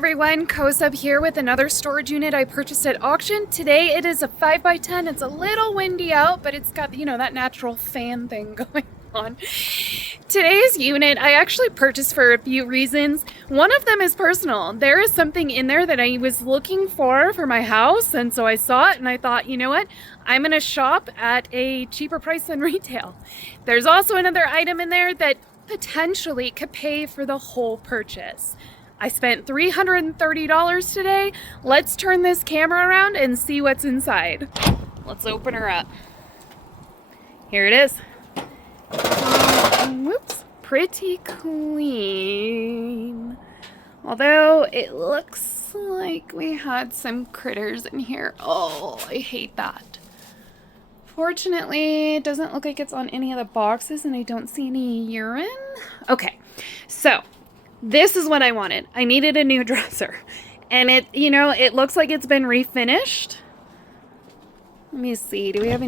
everyone, Kosub here with another storage unit I purchased at auction. Today it is a 5x10. It's a little windy out, but it's got, that natural fan thing going on. Today's unit I actually purchased for a few reasons. One of them is personal. There is something in there that I was looking for my house, and so I saw it and I thought, you know what? I'm gonna shop at a cheaper price than retail. There's also another item in there that potentially could pay for the whole purchase. I spent $330 today. Let's turn this camera around and see what's inside. Let's open her up. Here it is. Whoops, pretty clean. Although it looks like we had some critters in here. Oh, I hate that. Fortunately, it doesn't look like it's on any of the boxes and I don't see any urine. Okay, so this is what I wanted. I needed a new dresser. And it looks like it's been refinished. Let me see, do we have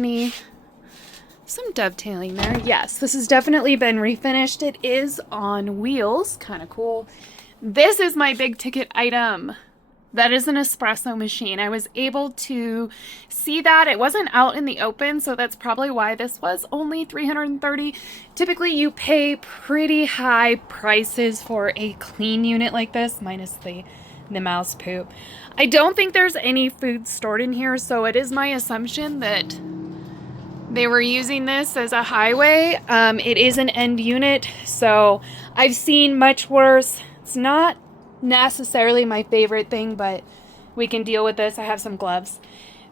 some dovetailing there? Yes, this has definitely been refinished. It is on wheels, kind of cool. This is my big ticket item. That is an espresso machine. I was able to see that. It wasn't out in the open, so that's probably why this was only $330. Typically, you pay pretty high prices for a clean unit like this, minus the mouse poop. I don't think there's any food stored in here, so it is my assumption that they were using this as a highway. It is an end unit, so I've seen much worse. It's not necessarily my favorite thing, but we can deal with this. I have some gloves.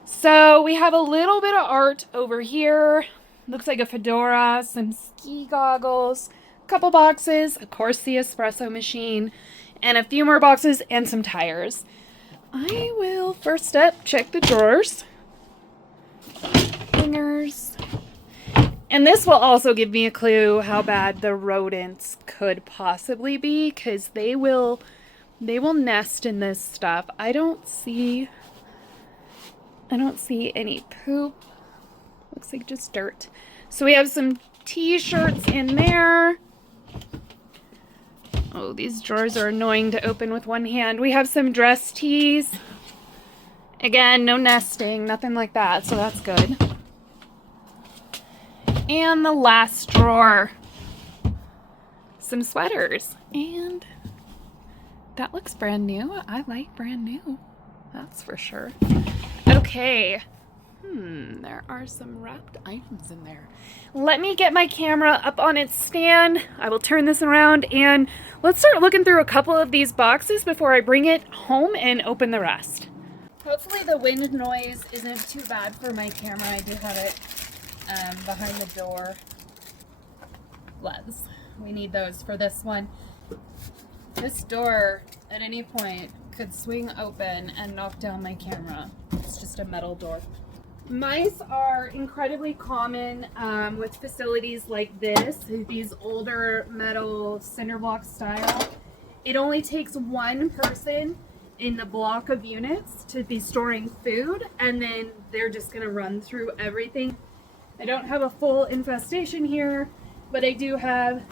So we have a little bit of art over here. Looks like a fedora, some ski goggles, a couple boxes, of course the espresso machine, and a few more boxes and some tires. I will first up check the drawers. Hangers. And this will also give me a clue how bad the rodents could possibly be, because they will nest in this stuff. I don't see any poop. Looks like just dirt. So we have some t-shirts in there. Oh, these drawers are annoying to open with one hand. We have some dress tees. Again, no nesting, nothing like that, so that's good. And the last drawer, some sweaters. And that looks brand new. I like brand new, that's for sure. Okay, there are some wrapped items in there. Let me get my camera up on its stand. I will turn this around and let's start looking through a couple of these boxes before I bring it home and open the rest. Hopefully the wind noise isn't too bad for my camera. I do have it behind the door. Gloves. We need those for this one. This door at any point could swing open and knock down my camera. It's just a metal door. Mice are incredibly common with facilities like this, these older metal cinder block style. It only takes one person in the block of units to be storing food, and then they're just gonna run through everything. I don't have a full infestation here, but I do have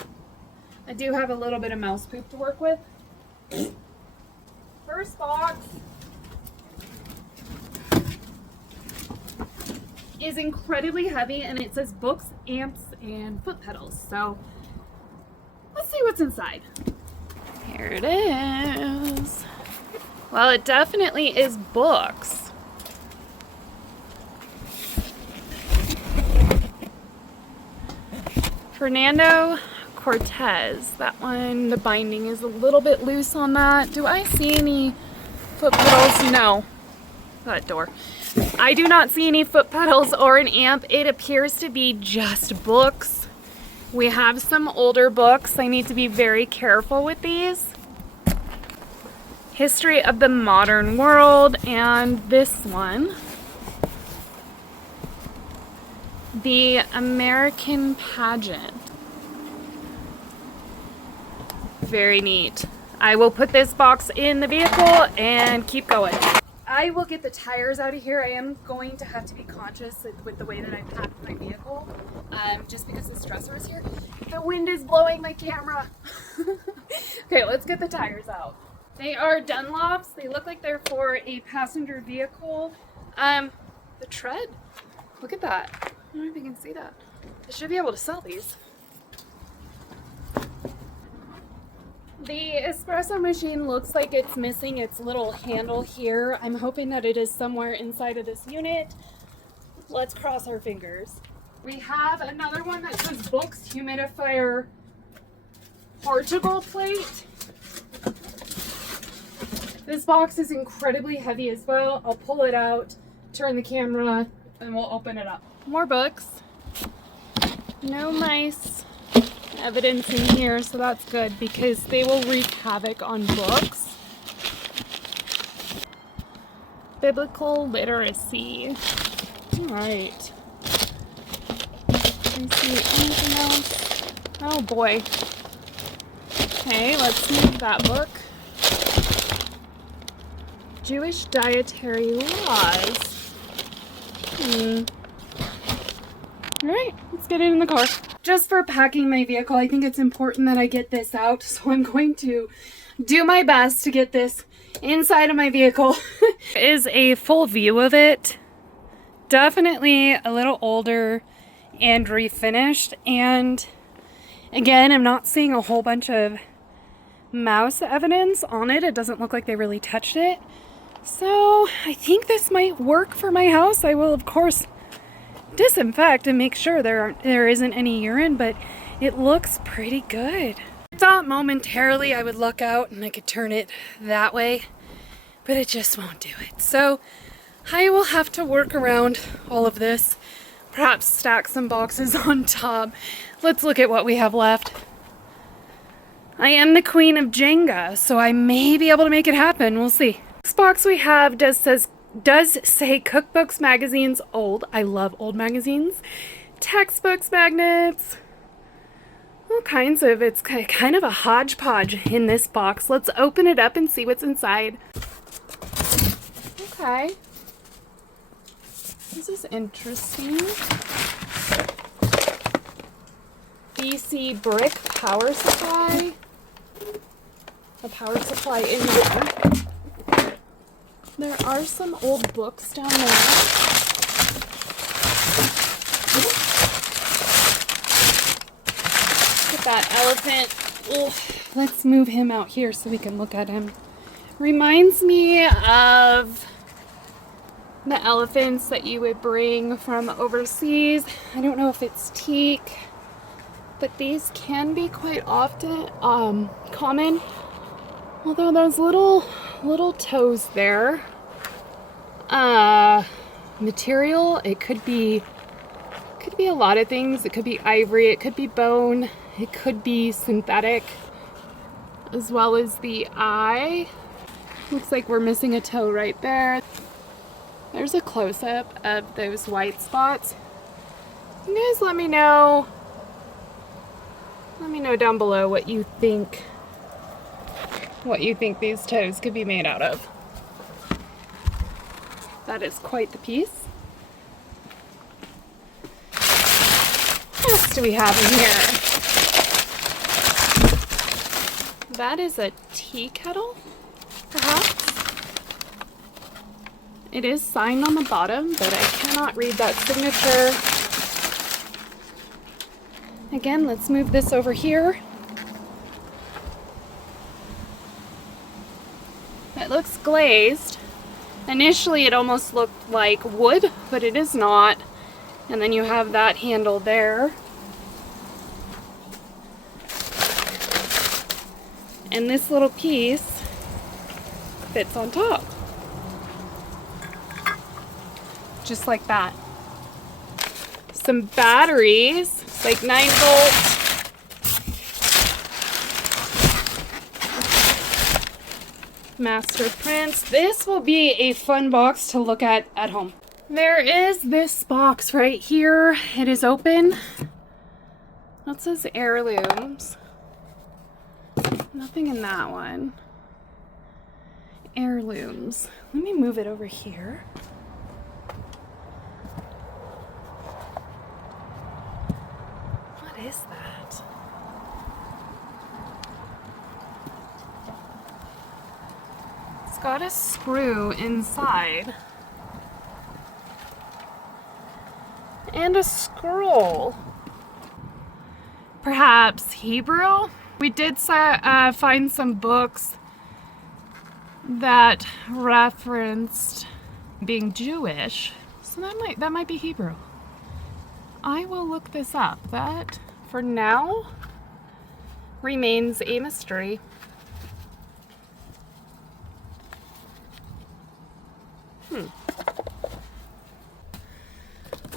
a little bit of mouse poop to work with. First box is incredibly heavy, and it says books, amps, and foot pedals. So let's see what's inside. Here it is. Well, it definitely is books. Fernando Cortez. That one, the binding is a little bit loose on that. Do I see any foot pedals? No. That door. I do not see any foot pedals or an amp. It appears to be just books. We have some older books. I need to be very careful with these. History of the Modern World, and this one. The American Pageant. Very neat. I will put this box in the vehicle and keep going. I will get the tires out of here. I am going to have to be conscious with the way that I pack my vehicle, just because this dresser is here. The wind is blowing my camera. Okay, let's get the tires out. They are Dunlops. They look like they're for a passenger vehicle. The tread, look at that. I don't know if you can see that. I should be able to sell these. The espresso machine looks like it's missing its little handle here. I'm hoping that it is somewhere inside of this unit. Let's cross our fingers. We have another one that says books, humidifier, Portugal plate. This box is incredibly heavy as well. I'll pull it out, turn the camera, and we'll open it up. More books. No mice evidence in here, so that's good because they will wreak havoc on books. Biblical literacy. All right. Can I see anything else? Oh boy. Okay, let's move that book. Jewish dietary laws. All right, let's get it in the car. Just for packing my vehicle, I think it's important that I get this out, so I'm going to do my best to get this inside of my vehicle. Is a full view of it. Definitely a little older and refinished, and again, I'm not seeing a whole bunch of mouse evidence on it. It doesn't look like they really touched it. So I think this might work for my house. I will, of course, disinfect and make sure there isn't any urine, but it looks pretty good. I thought momentarily I would look out and I could turn it that way, but it just won't do it. So I will have to work around all of this, perhaps stack some boxes on top. Let's look at what we have left. I am the queen of Jenga, so I may be able to make it happen. We'll see. This box we have does say cookbooks, magazines, old. I love old magazines. Textbooks, magnets. All kinds of, it's kind of a hodgepodge in this box. Let's open it up and see what's inside. Okay. This is interesting. BC brick power supply. A power supply in here. There are some old books down there. Look at that elephant. Ugh. Let's move him out here so we can look at him. Reminds me of the elephants that you would bring from overseas. I don't know if it's teak, but these can be quite often common. Although those little toes there, material, it could be a lot of things. It could be ivory, it could be bone, it could be synthetic, as well as the eye. Looks like we're missing a toe right there. There's a close-up of those white spots. You guys let me know down below what you think these toes could be made out of. That is quite the piece. What else do we have in here? That is a tea kettle, perhaps? It is signed on the bottom, but I cannot read that signature. Again, let's move this over here. It looks glazed. Initially it almost looked like wood, but it is not. And then you have that handle there. And this little piece fits on top. Just like that. Some batteries, like 9-volt. Master prints. This will be a fun box to look at home. There is this box right here. It is open. That says heirlooms. Nothing in that one. Heirlooms. Let me move it over here. What is that? got a screw inside. And a scroll. Perhaps Hebrew? We did find some books that referenced being Jewish, so that might be Hebrew. I will look this up. That, for now, remains a mystery.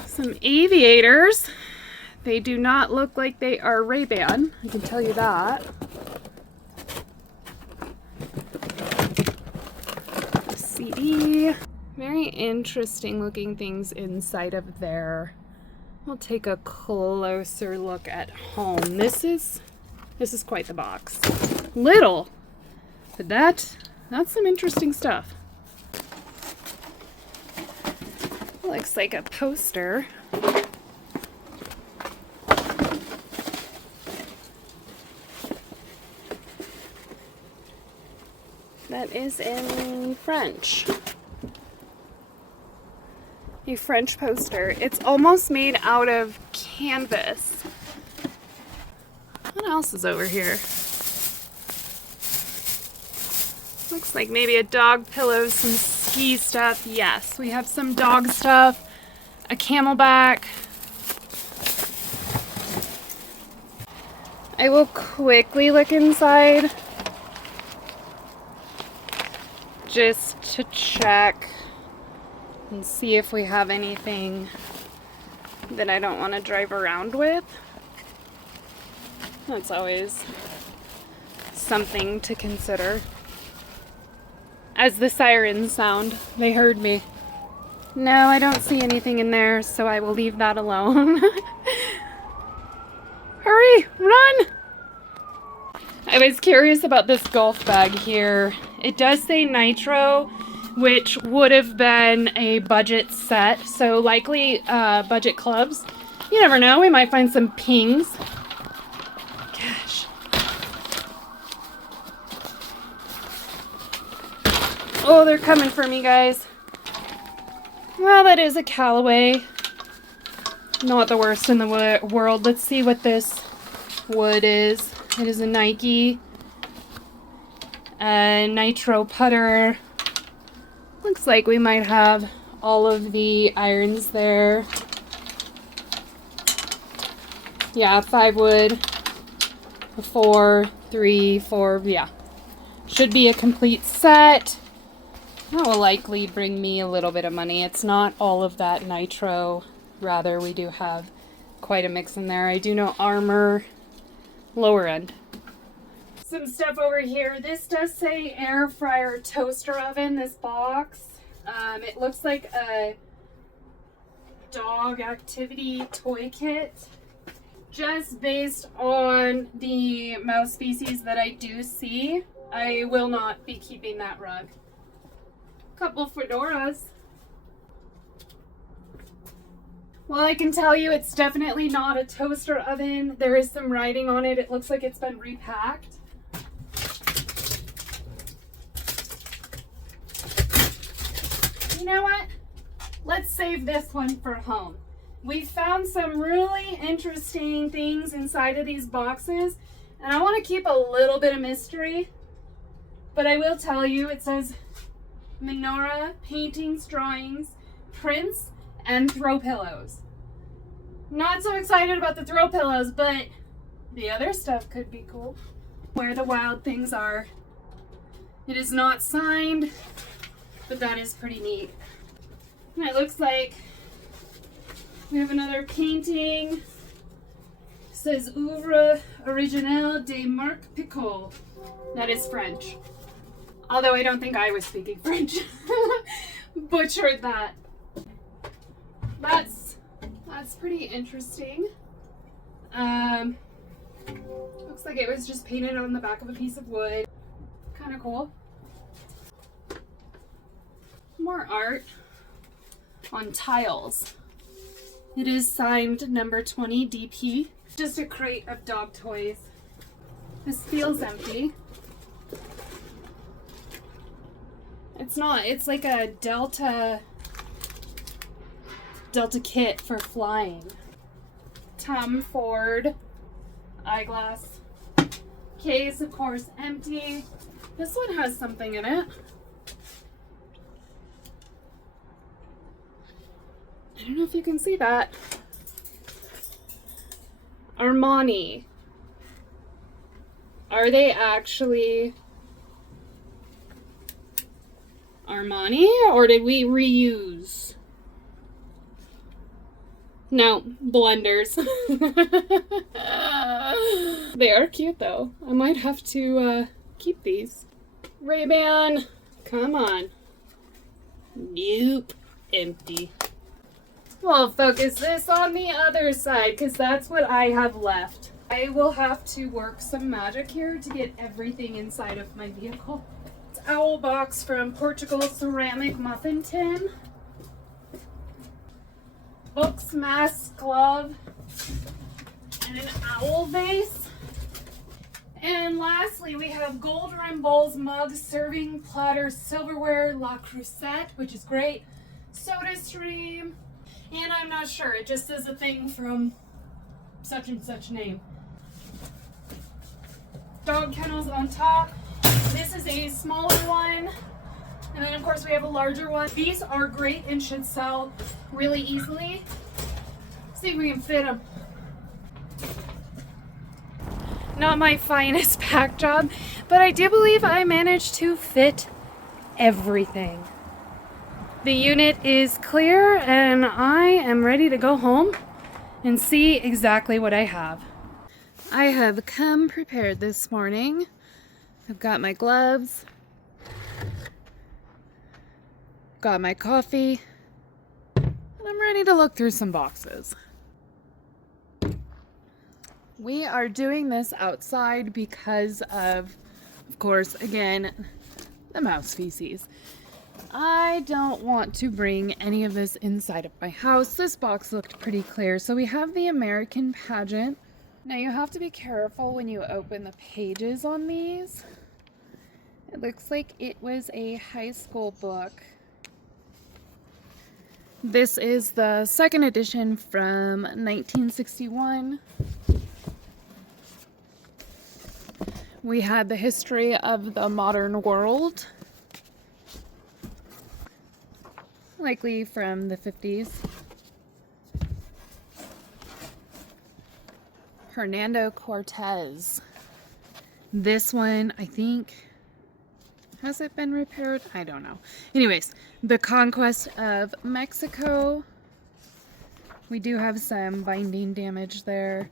Some aviators. They do not look like they are Ray-Ban, I can tell you that. CD. Very interesting looking things inside of there. We'll take a closer look at home. This is quite the box. Little, but that's some interesting stuff. Looks like a poster. That is in French. A French poster. It's almost made out of canvas. What else is over here? Looks like maybe a dog pillow, some ski stuff. Yes, we have some dog stuff, a Camelback. I will quickly look inside just to check and see if we have anything that I don't want to drive around with. That's always something to consider. As the sirens sound, they heard me. No, I don't see anything in there, so I will leave that alone. Hurry, run! I was curious about this golf bag here. It does say Nitro, which would have been a budget set, so likely budget clubs. You never know, we might find some pings. Gosh. Oh, they're coming for me, guys. Well, that is a Callaway. Not the worst in the world. Let's see what this wood is. It is a Nike. Nitro putter. Looks like we might have all of the irons there. Yeah, 5 wood. A 4, 3, 4, yeah. Should be a complete set. That will likely bring me a little bit of money. It's not all of that Nitro. Rather, we do have quite a mix in there. I do know Armor, lower end. Some stuff over here. This does say air fryer toaster oven, this box. It looks like a dog activity toy kit. Just based on the mouse species that I do see, I will not be keeping that rug. Couple fedoras. Well, I can tell you it's definitely not a toaster oven. There is some writing on it. It looks like it's been repacked. You know what? Let's save this one for home. We found some really interesting things inside of these boxes, and I want to keep a little bit of mystery, but I will tell you it says menorah, paintings, drawings, prints, and throw pillows. Not so excited about the throw pillows, but the other stuff could be cool. Where the wild things are. It is not signed, but that is pretty neat. And it looks like we have another painting. It says Oeuvre Originelle de Marc Picot. That is French. Although I don't think I was speaking French. Butchered that. That's pretty interesting. Looks like it was just painted on the back of a piece of wood. Kind of cool. More art on tiles. It is signed number 20 DP. Just a crate of dog toys. This feels empty. It's not. It's like a Delta kit for flying. Tom Ford eyeglass. Case, of course, empty. This one has something in it. I don't know if you can see that. Armani. Are they actually Armani, or did we reuse? No, blenders. They are cute though. I might have to keep these. Ray-Ban, come on. Nope, empty. We'll focus this on the other side because that's what I have left. I will have to work some magic here to get everything inside of my vehicle. It's owl box from Portugal, ceramic muffin tin. Books, mask, glove, and an owl vase. And lastly, we have gold rim bowls, mugs, serving platter, silverware, La Crusette, which is great, Soda Stream, and I'm not sure, it just says a thing from such and such name. Dog kennels on top. This is a smaller one. And then of course we have a larger one. These are great and should sell really easily. See if we can fit them. Not my finest pack job, but I do believe I managed to fit everything. The unit is clear and I am ready to go home and see exactly what I have. I have come prepared this morning. I've got my gloves, got my coffee, and I'm ready to look through some boxes. We are doing this outside because of course, again, the mouse feces. I don't want to bring any of this inside of my house. This box looked pretty clear. So we have the American Pageant. Now you have to be careful when you open the pages on these. It looks like it was a high school book. This is the second edition from 1961. We had the history of the modern world, likely from the 50s. Hernando Cortez. This one, I think, has it been repaired? I don't know. Anyways, the conquest of Mexico. We do have some binding damage there.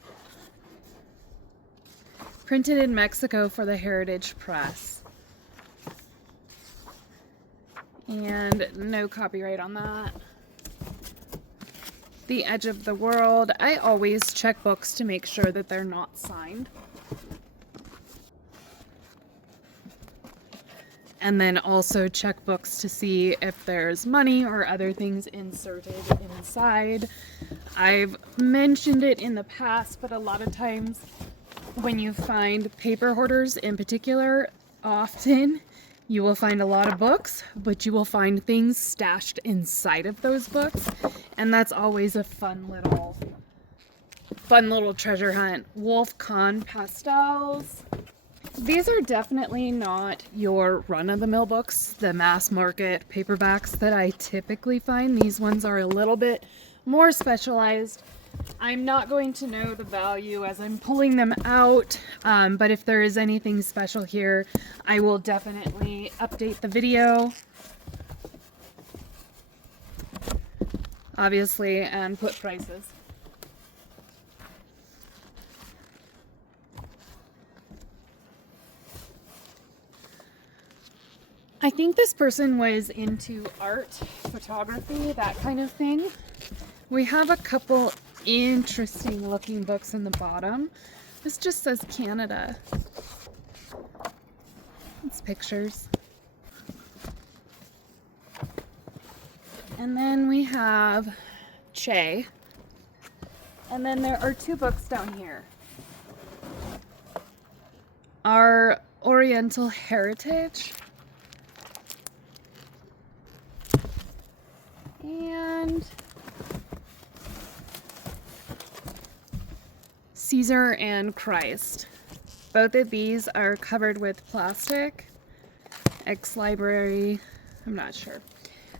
Printed in Mexico for the Heritage Press. And no copyright on that. The Edge of the World. I always check books to make sure that they're not signed. And then also check books to see if there's money or other things inserted inside. I've mentioned it in the past, but a lot of times when you find paper hoarders in particular, often you will find a lot of books, but you will find things stashed inside of those books. And that's always a fun little treasure hunt. Wolf Kahn pastels. These are definitely not your run-of-the-mill books, the mass market paperbacks that I typically find. These ones are a little bit more specialized. I'm not going to know the value as I'm pulling them out, but if there is anything special here, I will definitely update the video, obviously, and put prices. I think this person was into art, photography, that kind of thing. We have a couple interesting looking books in the bottom. This just says Canada. It's pictures. And then we have Che. And then there are two books down here. Our Oriental Heritage. Caesar and Christ. Both of these are covered with plastic. Ex-library, I'm not sure.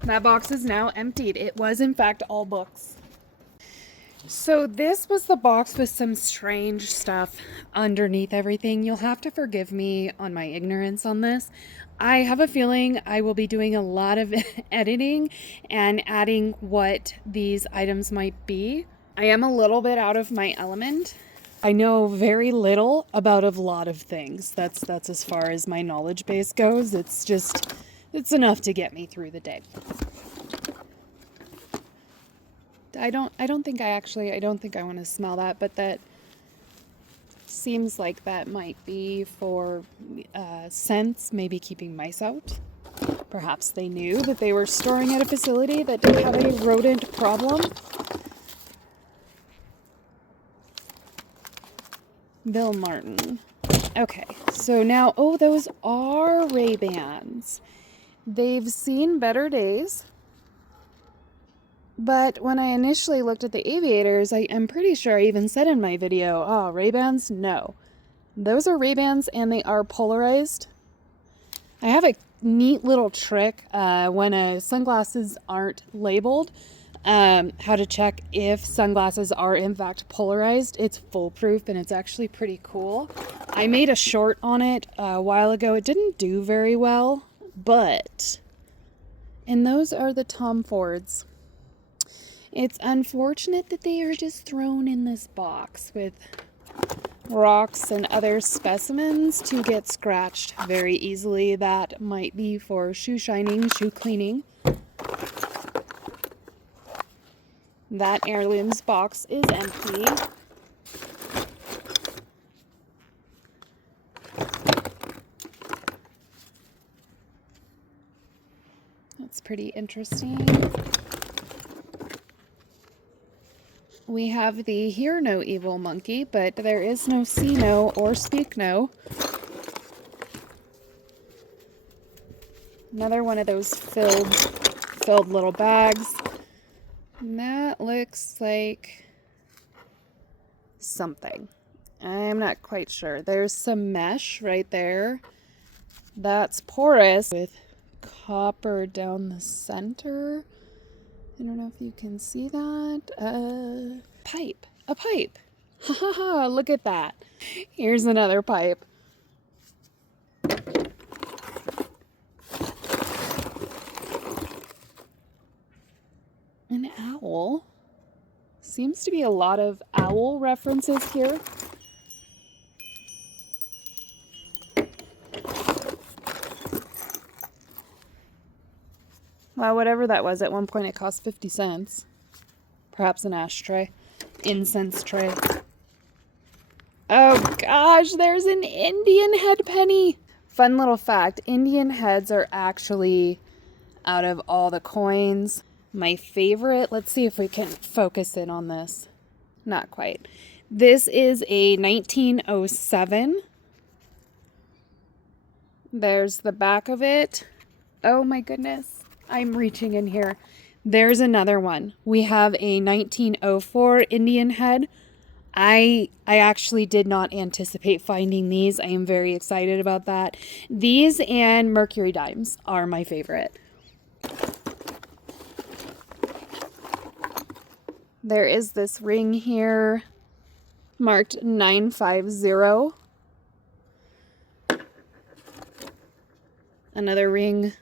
That box is now emptied. It was in fact all books. So this was the box with some strange stuff underneath everything. You'll have to forgive me on my ignorance on this. I have a feeling I will be doing a lot of editing and adding what these items might be. I am a little bit out of my element. I know very little about a lot of things. That's as far as my knowledge base goes. It's enough to get me through the day. I don't think I want to smell that, but that seems like that might be for scents, maybe keeping mice out. Perhaps they knew that they were storing at a facility that did have a rodent problem. Bill Martin. Okay, so now, oh, those are Ray-Bans. They've seen better days. But when I initially looked at the aviators, I am pretty sure I even said in my video, oh, Ray-Bans? No. Those are Ray-Bans and they are polarized. I have a neat little trick when sunglasses aren't labeled, how to check if sunglasses are in fact polarized. It's foolproof and it's actually pretty cool. I made a short on it a while ago. It didn't do very well, but... And those are the Tom Fords. It's unfortunate that they are just thrown in this box with rocks and other specimens to get scratched very easily. That might be for shoe shining, shoe cleaning. That heirlooms box is empty. That's pretty interesting. We have the Hear No Evil monkey, but there is no See No or Speak No. Another one of those filled little bags. And that looks like something. I'm not quite sure. There's some mesh right there. That's porous with copper down the center. I don't know if you can see that. A pipe. Ha ha ha, look at that. Here's another pipe. An owl. Seems to be a lot of owl references here. Well, whatever that was, at one point it cost 50 cents. Perhaps an ashtray. Incense tray. Oh gosh, there's an Indian head penny. Fun little fact, Indian heads are actually, out of all the coins, my favorite. Let's see if we can focus in on this. Not quite. This is a 1907. There's the back of it. Oh my goodness. I'm reaching in here. There's another one. We have a 1904 Indian head. I actually did not anticipate finding these. I am very excited about that. These and Mercury dimes are my favorite. There is this ring here marked 950. Another ring.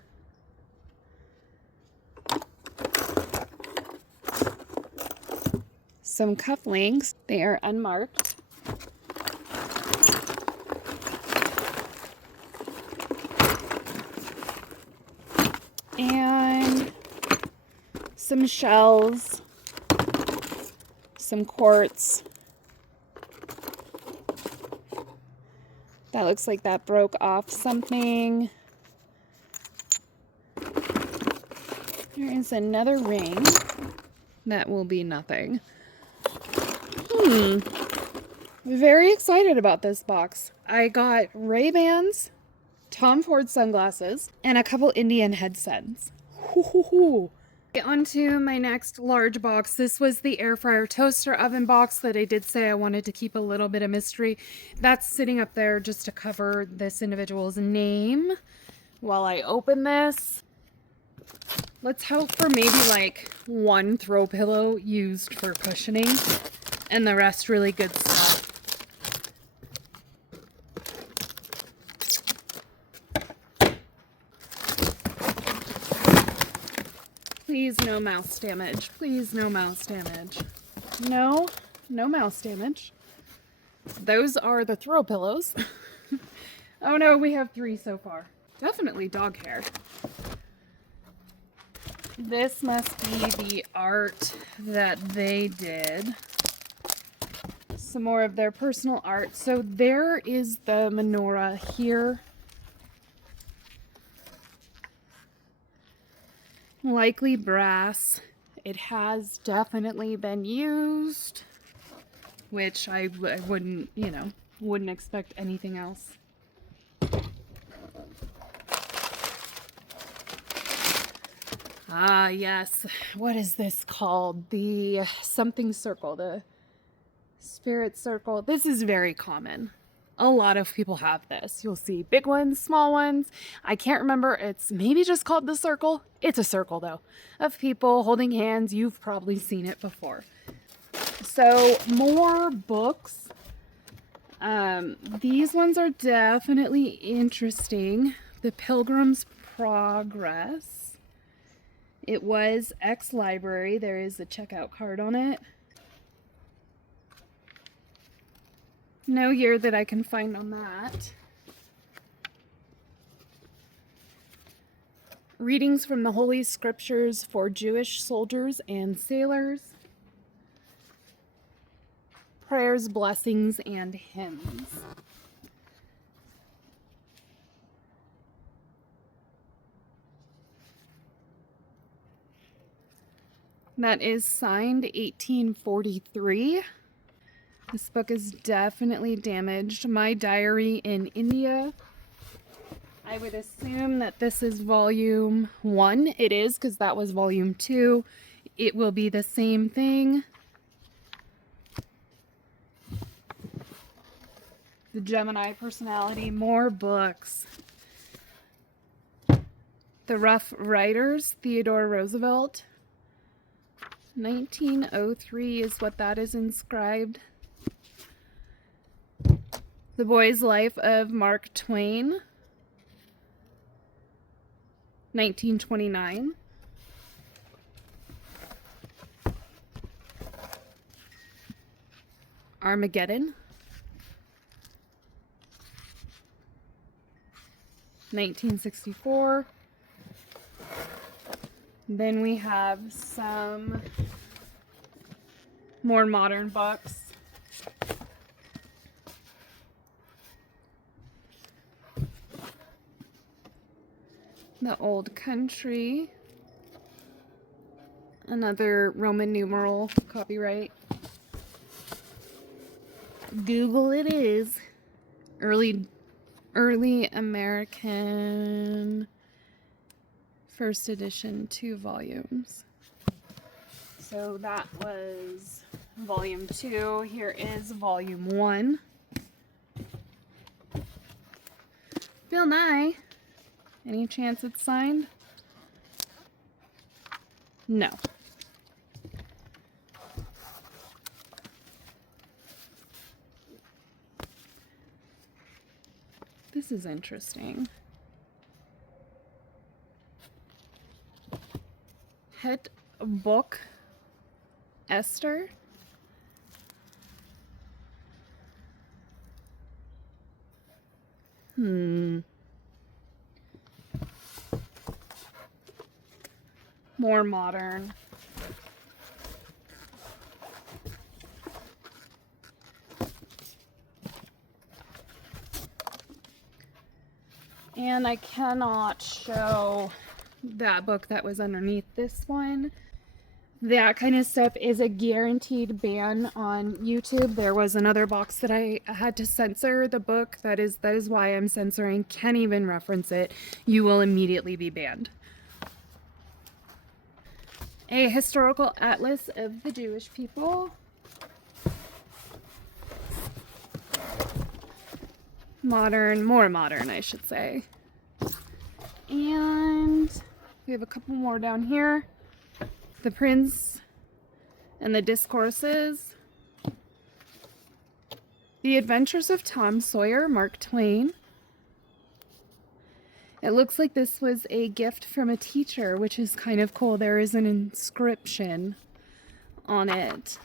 Some cufflinks. They are unmarked. And some shells. Some quartz. That looks like that broke off something. There is another ring. That will be nothing. Very excited about this box. I got Ray-Bans, Tom Ford sunglasses, and a couple Indian headsets. On to my next large box. This was the air fryer toaster oven box that I did say I wanted to keep a little bit of mystery. That's sitting up there just to cover this individual's name while I open this. Let's hope for maybe like one throw pillow used for cushioning and the rest really good stuff. Please no mouse damage. Please no mouse damage. No mouse damage. Those are the throw pillows. Oh no, we have 3 so far. Definitely dog hair. This must be the art that they did. Some more of their personal art. So there is the menorah here. Likely brass. It has definitely been used, which I wouldn't, wouldn't expect anything else. Ah, yes. What is this called? The something circle, the spirit circle. This is very common. A lot of people have this. You'll see big ones, small ones. I can't remember. It's maybe just called the circle. It's a circle, though, of people holding hands. You've probably seen it before. So, more books. These ones are definitely interesting. The Pilgrim's Progress. It was ex-library. There is a checkout card on it. No year that I can find on that. Readings from the Holy Scriptures for Jewish soldiers and sailors. Prayers, blessings, and hymns. That is signed 1843. This book is definitely damaged. My Diary in India. I would assume that this is volume 1. It is, because that was volume 2. It will be the same thing. The Gemini Personality. More books. The Rough Riders, Theodore Roosevelt. 1903 is what that is inscribed. The Boy's Life of Mark Twain, 1929. Armageddon, 1964. Then we have some more modern books. The Old Country, another Roman numeral copyright. Google it is. Early American, first edition, 2 volumes. So that was volume 2. Here is volume 1. Bill Nye. Any chance it's signed? No. This is interesting. Het Boek Esther. More modern. And I cannot show that book that was underneath this one. That kind of stuff is a guaranteed ban on YouTube. There was another box that I had to censor the book. That is why I'm censoring. Can't even reference it. You will immediately be banned. A historical atlas of the Jewish people. More modern, I should say. And we have a couple more down here. The Prince and the Discourses. The Adventures of Tom Sawyer, Mark Twain. It looks like this was a gift from a teacher, which is kind of cool. There is an inscription on it.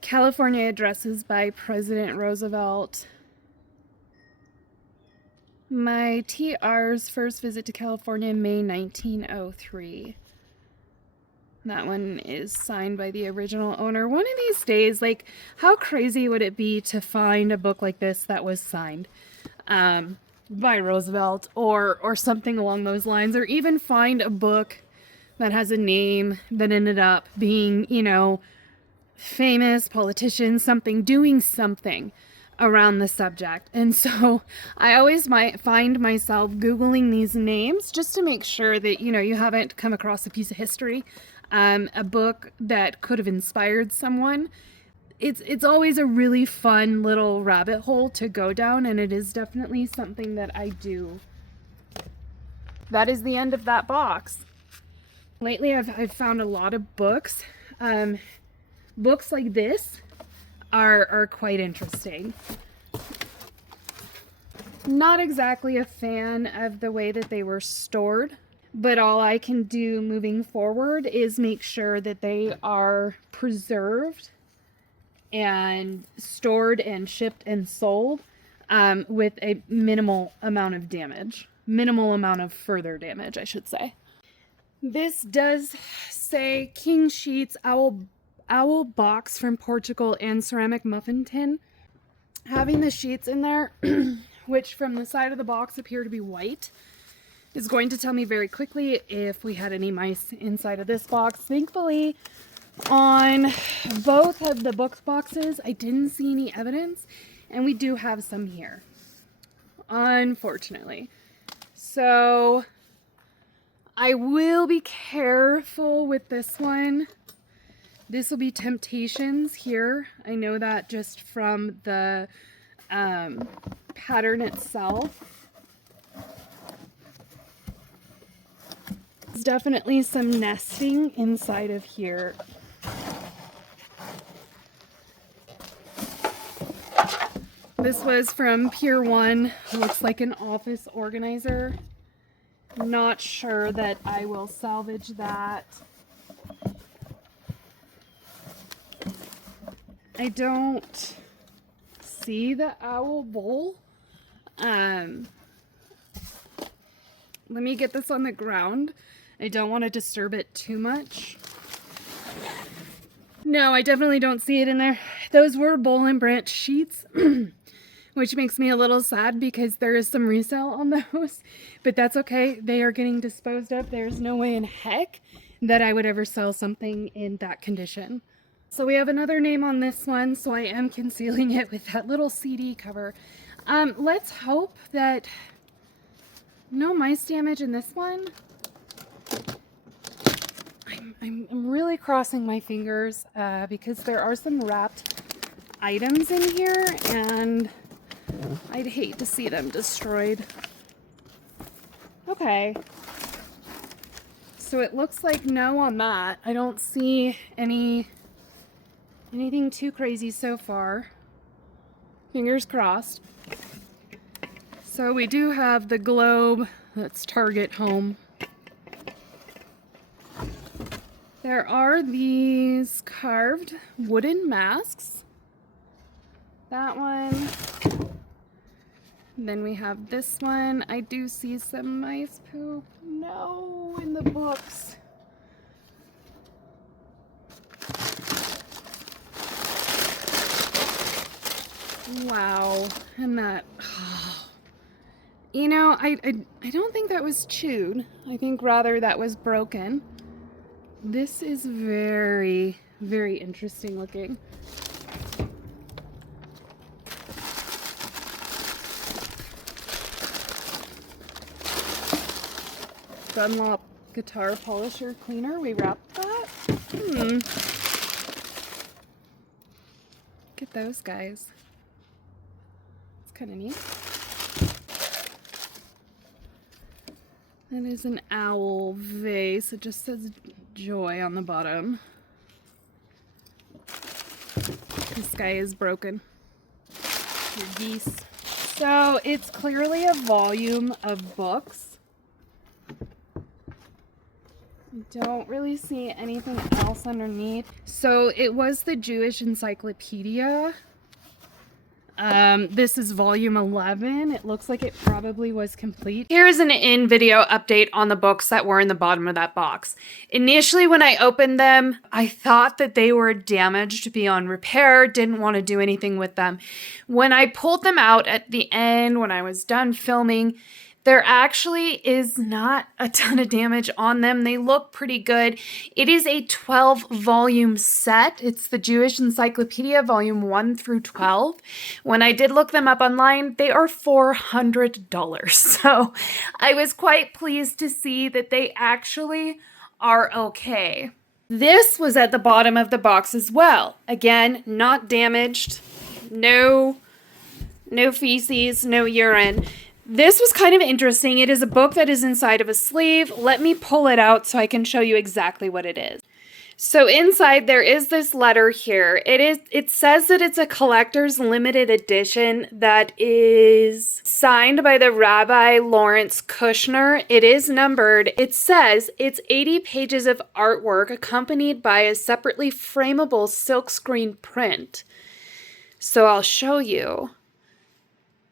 California Addresses by President Roosevelt. My TR's first visit to California, May 1903. That one is signed by the original owner. One of these days, like, how crazy would it be to find a book like this that was signed by Roosevelt or something along those lines, or even find a book that has a name that ended up being, you know, famous politician, something, doing something around the subject. And so I always might find myself Googling these names just to make sure that, you know, you haven't come across a piece of history, a book that could have inspired someone. It's always a really fun little rabbit hole to go down, and it is definitely something that I do. That is the end of that box. Lately I've found a lot of books. Books like this are quite interesting. Not exactly a fan of the way that they were stored, but all I can do moving forward is make sure that they are preserved and stored and shipped and sold with a minimal amount of damage. Minimal amount of further damage, I should say. This does say King Sheets Owl box from Portugal and ceramic muffin tin. Having the sheets in there, which from the side of the box appear to be white, is going to tell me very quickly if we had any mice inside of this box. Thankfully, on both of the book boxes, I didn't see any evidence, and we do have some here, unfortunately. So I will be careful with this one. This will be Temptations here. I know that just from the pattern itself. There's definitely some nesting inside of here. This was from Pier 1. Looks like an office organizer. Not sure that I will salvage that. I don't see the owl bowl. Let me get this on the ground. I don't want to disturb it too much. No, I definitely don't see it in there. Those were Boll and Branch sheets, which makes me a little sad because there is some resale on those, but that's okay. They are getting disposed of. There's no way in heck that I would ever sell something in that condition. So we have another name on this one, so I am concealing it with that little CD cover. Let's hope that no mice damage in this one. I'm really crossing my fingers because there are some wrapped items in here, and I'd hate to see them destroyed. Okay. So it looks like no on that. I don't see anything too crazy so far. Fingers crossed. So we do have the globe. That's Target home. There are these carved wooden masks. That one. And then we have this one. I do see some mice poop. No, in the books. Wow. And that, you know, I don't think that was chewed. I think rather that was broken. This is very, very interesting looking. Dunlop guitar polisher cleaner. We wrapped that. Look at those guys. It's kind of neat. That is an owl vase. It just says joy on the bottom. This guy is broken. Your geese. So it's clearly a volume of books. Don't really see anything else underneath. So it was the Jewish Encyclopedia. This is volume 11. It looks like it probably was complete. Here's an in-video update on the books that were in the bottom of that box. Initially, when I opened them, I thought that they were damaged beyond repair, didn't want to do anything with them. When I pulled them out at the end, when I was done filming, there actually is not a ton of damage on them. They look pretty good. It is a 12-volume set. It's the Jewish Encyclopedia, volume 1 through 12. When I did look them up online, they are $400. So I was quite pleased to see that they actually are okay. This was at the bottom of the box as well. Again, not damaged. No feces, no urine. This was kind of interesting. It is a book that is inside of a sleeve. Let me pull it out so I can show you exactly what it is. So inside there is this letter here. It says that it's a collector's limited edition that is signed by the Rabbi Lawrence Kushner. It is numbered. It says it's 80 pages of artwork accompanied by a separately frameable silkscreen print. So I'll show you.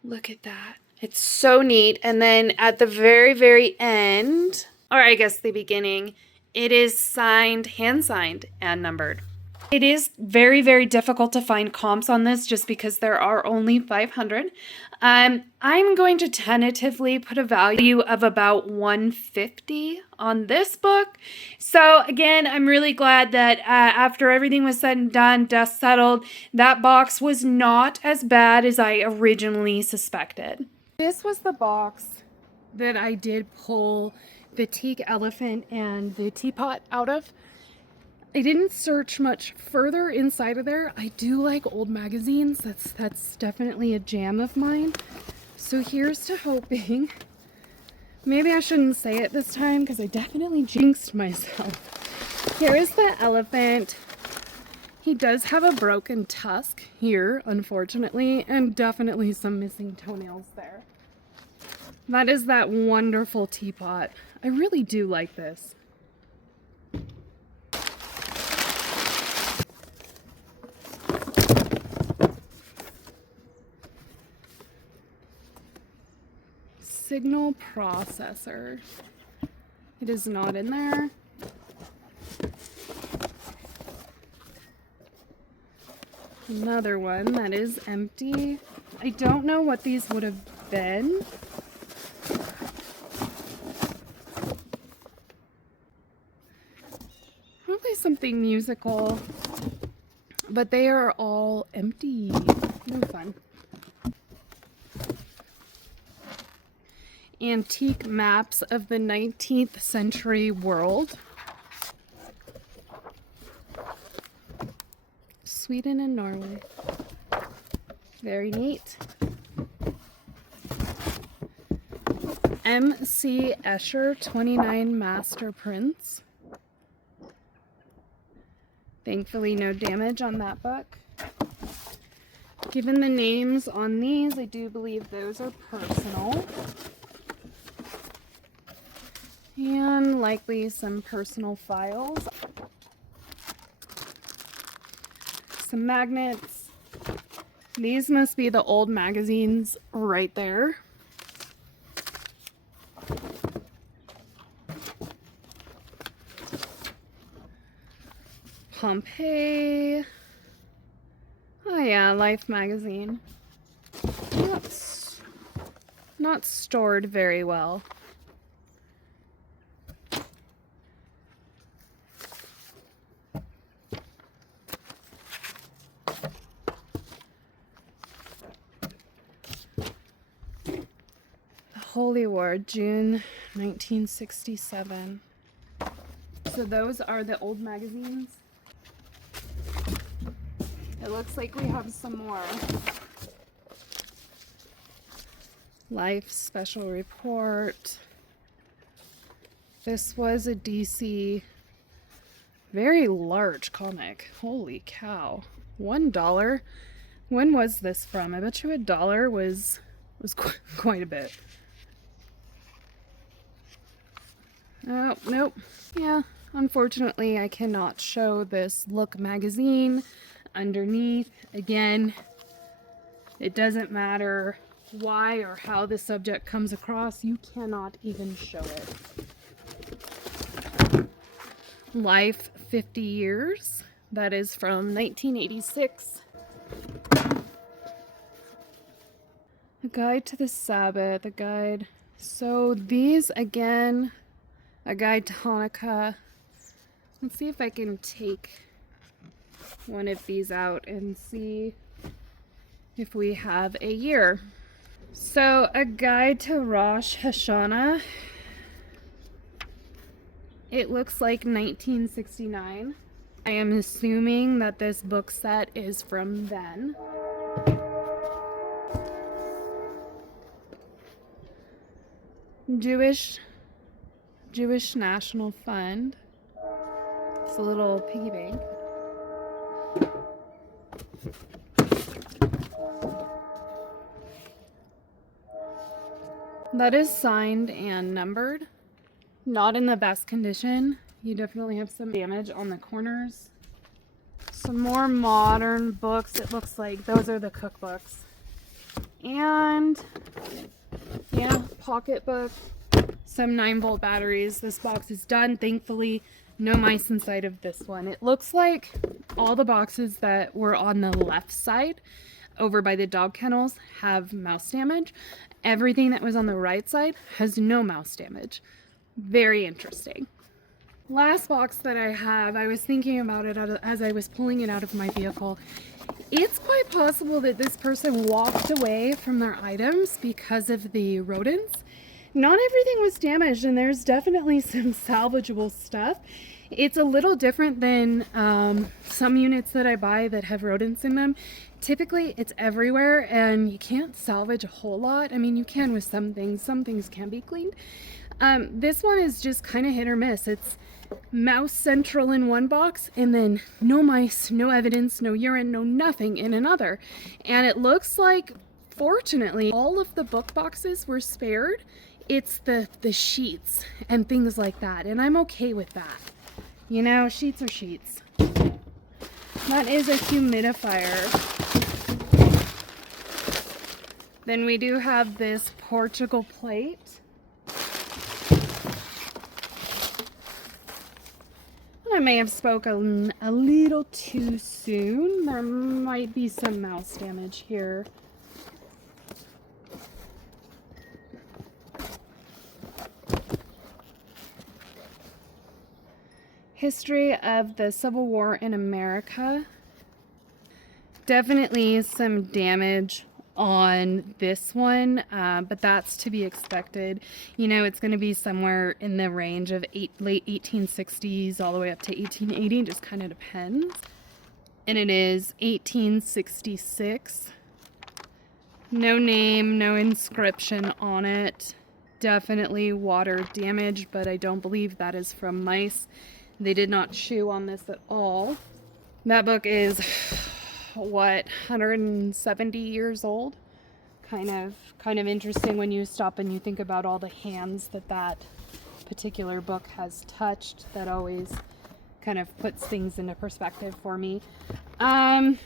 Look at that. It's so neat. And then at the very, very end, or I guess the beginning, it is signed, hand-signed, and numbered. It is very, very difficult to find comps on this just because there are only 500. I'm going to tentatively put a value of about $150 on this book. So again, I'm really glad that after everything was said and done, dust settled, that box was not as bad as I originally suspected. This was the box that I did pull the teak elephant and the teapot out of. I didn't search much further inside of there. I do like old magazines. That's definitely a jam of mine. So here's to hoping. Maybe I shouldn't say it this time because I definitely jinxed myself. Here is the elephant. He does have a broken tusk here, unfortunately, and definitely some missing toenails there. That is that wonderful teapot. I really do like this. Signal processor. It is not in there. Another one that is empty. I don't know what these would have been. Probably something musical, but they are all empty. No fun. Antique maps of the 19th century world. Sweden and Norway. Very neat. M.C. Escher 29 master prints. Thankfully, no damage on that book. Given the names on these, I do believe those are personal. And likely some personal files. Some magnets. These must be the old magazines right there. Pompeii. Oh yeah, Life magazine. Not stored very well. Holy War, June 1967. So those are the old magazines. It looks like we have some more. Life Special Report. This was a DC, very large comic. Holy cow. $1. When was this from? I bet you $1 was quite a bit. Oh, nope. Yeah, unfortunately I cannot show this Look magazine underneath. Again, it doesn't matter why or how the subject comes across, you cannot even show it. Life 50 Years, that is from 1986. A Guide to the Sabbath, a guide. So these, again, a guide to Hanukkah. Let's see if I can take one of these out and see if we have a year. So a guide to Rosh Hashanah. It looks like 1969. I am assuming that this book set is from then. Jewish National Fund. It's a little piggy bank. That is signed and numbered. Not in the best condition. You definitely have some damage on the corners. Some more modern books. It looks like those are the cookbooks. And yeah, pocketbook. Some 9-volt batteries. This box is done. Thankfully, no mice inside of this one. It looks like all the boxes that were on the left side over by the dog kennels have mouse damage. Everything that was on the right side has no mouse damage. Very interesting. Last box that I have, I was thinking about it as I was pulling it out of my vehicle. It's quite possible that this person walked away from their items because of the rodents. Not everything was damaged, and there's definitely some salvageable stuff. It's a little different than some units that I buy that have rodents in them. Typically, it's everywhere, and you can't salvage a whole lot. I mean, you can with some things. Some things can be cleaned. This one is just kind of hit or miss. It's mouse central in one box, and then no mice, no evidence, no urine, no nothing in another. And it looks like, fortunately, all of the book boxes were spared. It's the sheets and things like that, and I'm okay with that. You know, sheets are sheets. That is a humidifier. Then we do have this Portugal plate. I may have spoken a little too soon. There might be some mouse damage here. History of the Civil War in America. Definitely some damage on this one, but that's to be expected. You know, it's going to be somewhere in the range of late 1860s all the way up to 1880, just kind of depends. And it is 1866. No name, no inscription on it. Definitely water damage, but I don't believe that is from mice. They did not chew on this at all. That book is, what, 170 years old? Kind of interesting when you stop and you think about all the hands that particular book has touched. That always kind of puts things into perspective for me. I'm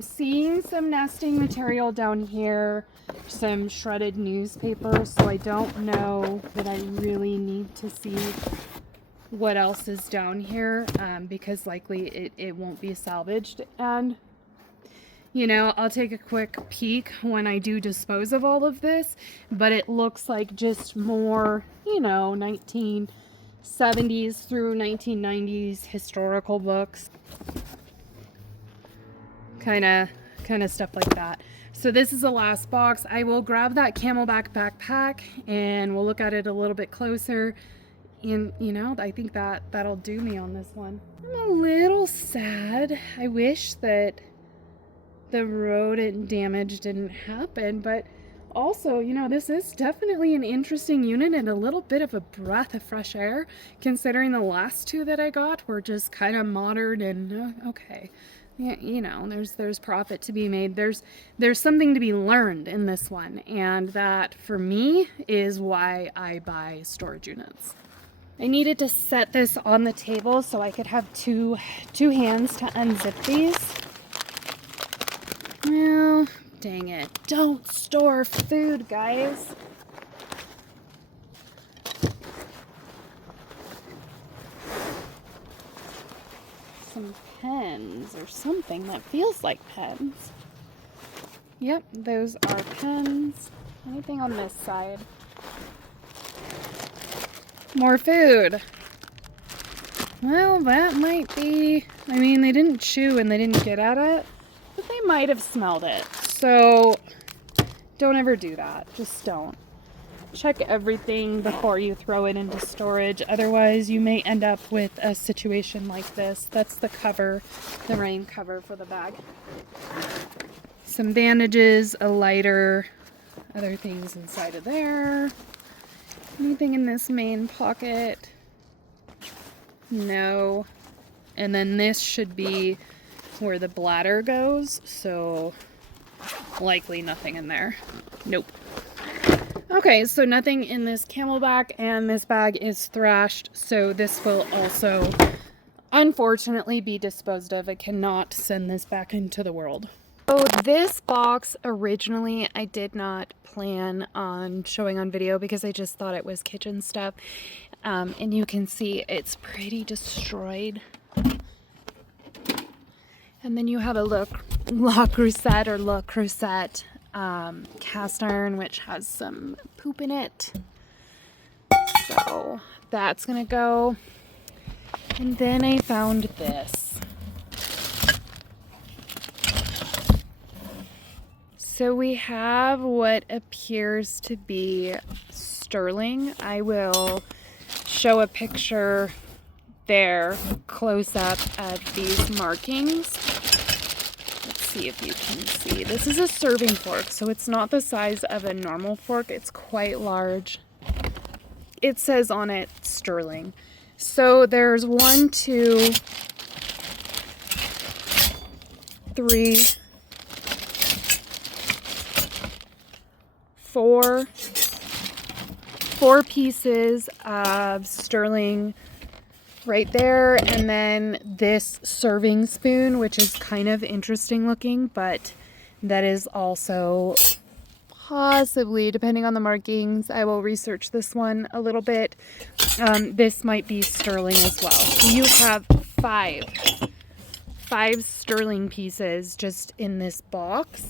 seeing some nesting material down here, some shredded newspaper, so I don't know that I really need to see what else is down here, because likely it won't be salvaged. And you know, I'll take a quick peek when I do dispose of all of this, but it looks like just more, you know, 1970s through 1990s historical books, kind of stuff like that. So this is the last box. I will grab that Camelback backpack and we'll look at it a little bit closer. And you know, I think that'll do me on this one. I'm a little sad. I wish that the rodent damage didn't happen, but also, you know, this is definitely an interesting unit and a little bit of a breath of fresh air, considering the last two that I got were just kind of modern and okay. Yeah, you know, there's profit to be made. There's something to be learned in this one, and that for me is why I buy storage units. I needed to set this on the table so I could have two hands to unzip these. Well, dang it. Don't store food, guys. Some pens or something that feels like pens. Yep, those are pens. Anything on this side? More food. Well, that might be... I mean, they didn't chew and they didn't get at it, but they might have smelled it. So, don't ever do that. Just don't. Check everything before you throw it into storage. Otherwise, you may end up with a situation like this. That's the cover, the rain cover for the bag. Some bandages, a lighter, other things inside of there. Anything in this main pocket? No. And then this should be where the bladder goes, so likely nothing in there. Nope. Okay, so nothing in this Camelback, and this bag is thrashed, so this will also unfortunately be disposed of. I cannot send this back into the world. So this box originally I did not plan on showing on video because I just thought it was kitchen stuff, and you can see it's pretty destroyed. And then you have a Le Creuset or Le Creuset cast iron, which has some poop in it. So that's gonna go. And then I found this. So we have what appears to be sterling. I will show a picture there close up at these markings. Let's see if you can see. This is a serving fork, so it's not the size of a normal fork. It's quite large. It says on it sterling. So there's 1, 2, 3, 4 pieces of sterling right there, and then this serving spoon, which is kind of interesting looking, but that is also possibly, depending on the markings, I will research this one a little bit. This might be sterling as well. You have five sterling pieces just in this box.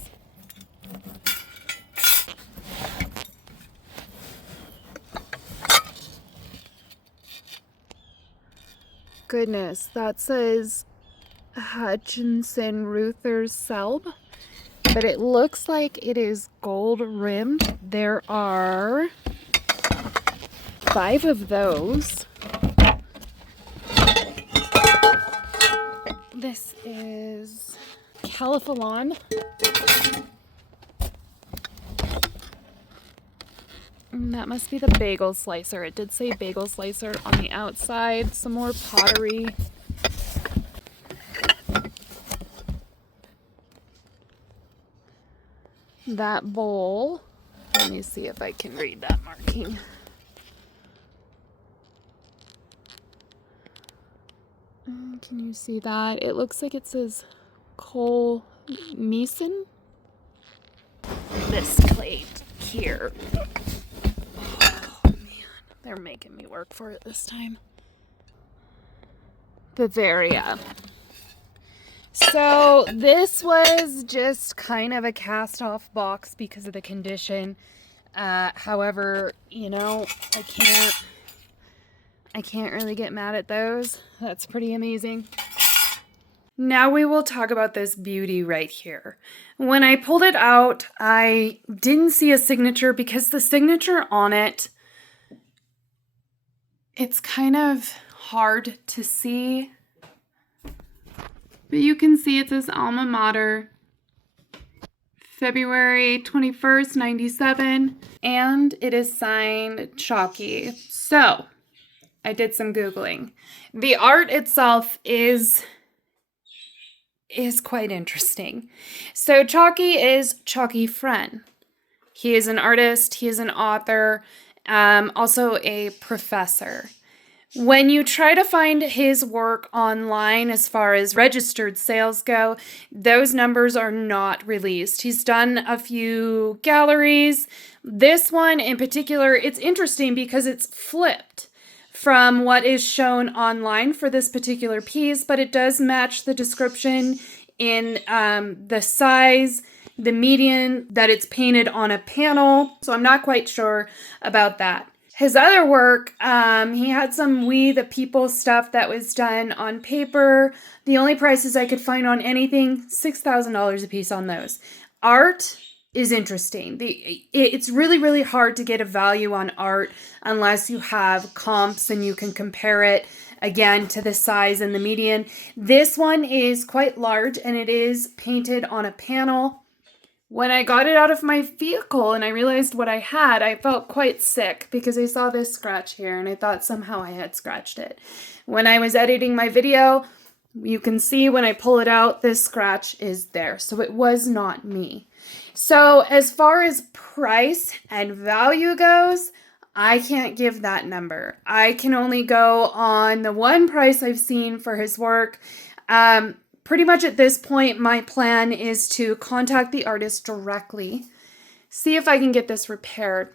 Goodness, that says Hutchinson Reuther Selb, but it looks like it is gold rimmed. There are 5 of those. This is Califalon. That must be the bagel slicer. It did say bagel slicer on the outside. Some more pottery. That bowl. Let me see if I can read that marking. Can you see that? It looks like it says Cole Meeson. This plate here. They're making me work for it this time. Bavaria. So this was just kind of a cast-off box because of the condition. However, you know, I can't really get mad at those. That's pretty amazing. Now we will talk about this beauty right here. When I pulled it out, I didn't see a signature because the signature on it, it's kind of hard to see. But you can see it says Alma Mater, February 21st, 97, and it is signed Chalky. So, I did some Googling. The art itself is quite interesting. So Chalky is Chalky Friend. He is an artist, he is an author, also a professor. When you try to find his work online as far as registered sales go, those numbers are not released. He's done a few galleries. This one in particular, it's interesting because it's flipped from what is shown online for this particular piece, but it does match the description in the size, the median that it's painted on a panel. So I'm not quite sure about that. His other work, he had some We the People stuff that was done on paper. The only prices I could find on anything, $6,000 a piece on those. Art is interesting. It's really, really hard to get a value on art unless you have comps and you can compare it again to the size and the median. This one is quite large and it is painted on a panel. When I got it out of my vehicle and I realized what I had, I felt quite sick because I saw this scratch here and I thought somehow I had scratched it. When I was editing my video, you can see when I pull it out, this scratch is there. So it was not me. So as far as price and value goes, I can't give that number. I can only go on the one price I've seen for his work. Pretty much at this point, my plan is to contact the artist directly, see if I can get this repaired.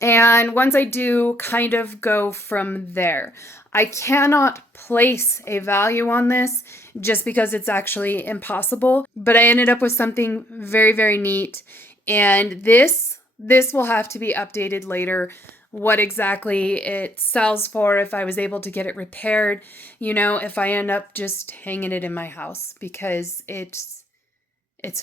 And once I do, kind of go from there. I cannot place a value on this just because it's actually impossible. But I ended up with something very, very neat. And this will have to be updated later. What exactly it sells for, if I was able to get it repaired, if I end up just hanging it in my house, because it's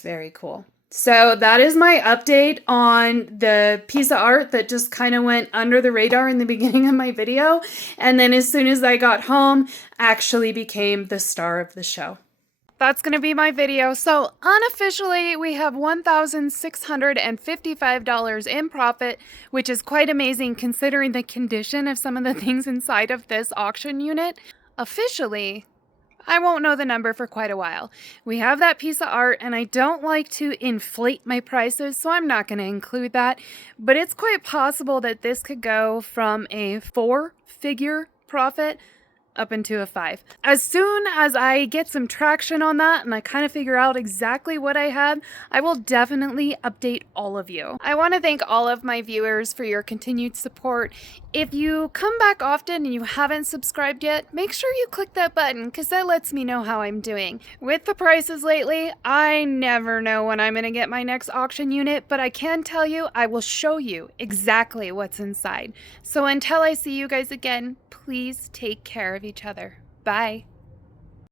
very cool. So that is my update on the piece of art that just kind of went under the radar in the beginning of my video. And then as soon as I got home, actually became the star of the show. That's going to be my video. So unofficially, we have $1,655 in profit, which is quite amazing considering the condition of some of the things inside of this auction unit. Officially, I won't know the number for quite a while. We have that piece of art, and I don't like to inflate my prices, so I'm not going to include that. But it's quite possible that this could go from a 4-figure profit up into a 5. As soon as I get some traction on that and I kind of figure out exactly what I had, I will definitely update all of you. I want to thank all of my viewers for your continued support. If you come back often and you haven't subscribed yet, make sure you click that button because that lets me know how I'm doing. With the prices lately, I never know when I'm going to get my next auction unit, but I can tell you I will show you exactly what's inside. So until I see you guys again, please take care of each other. Bye.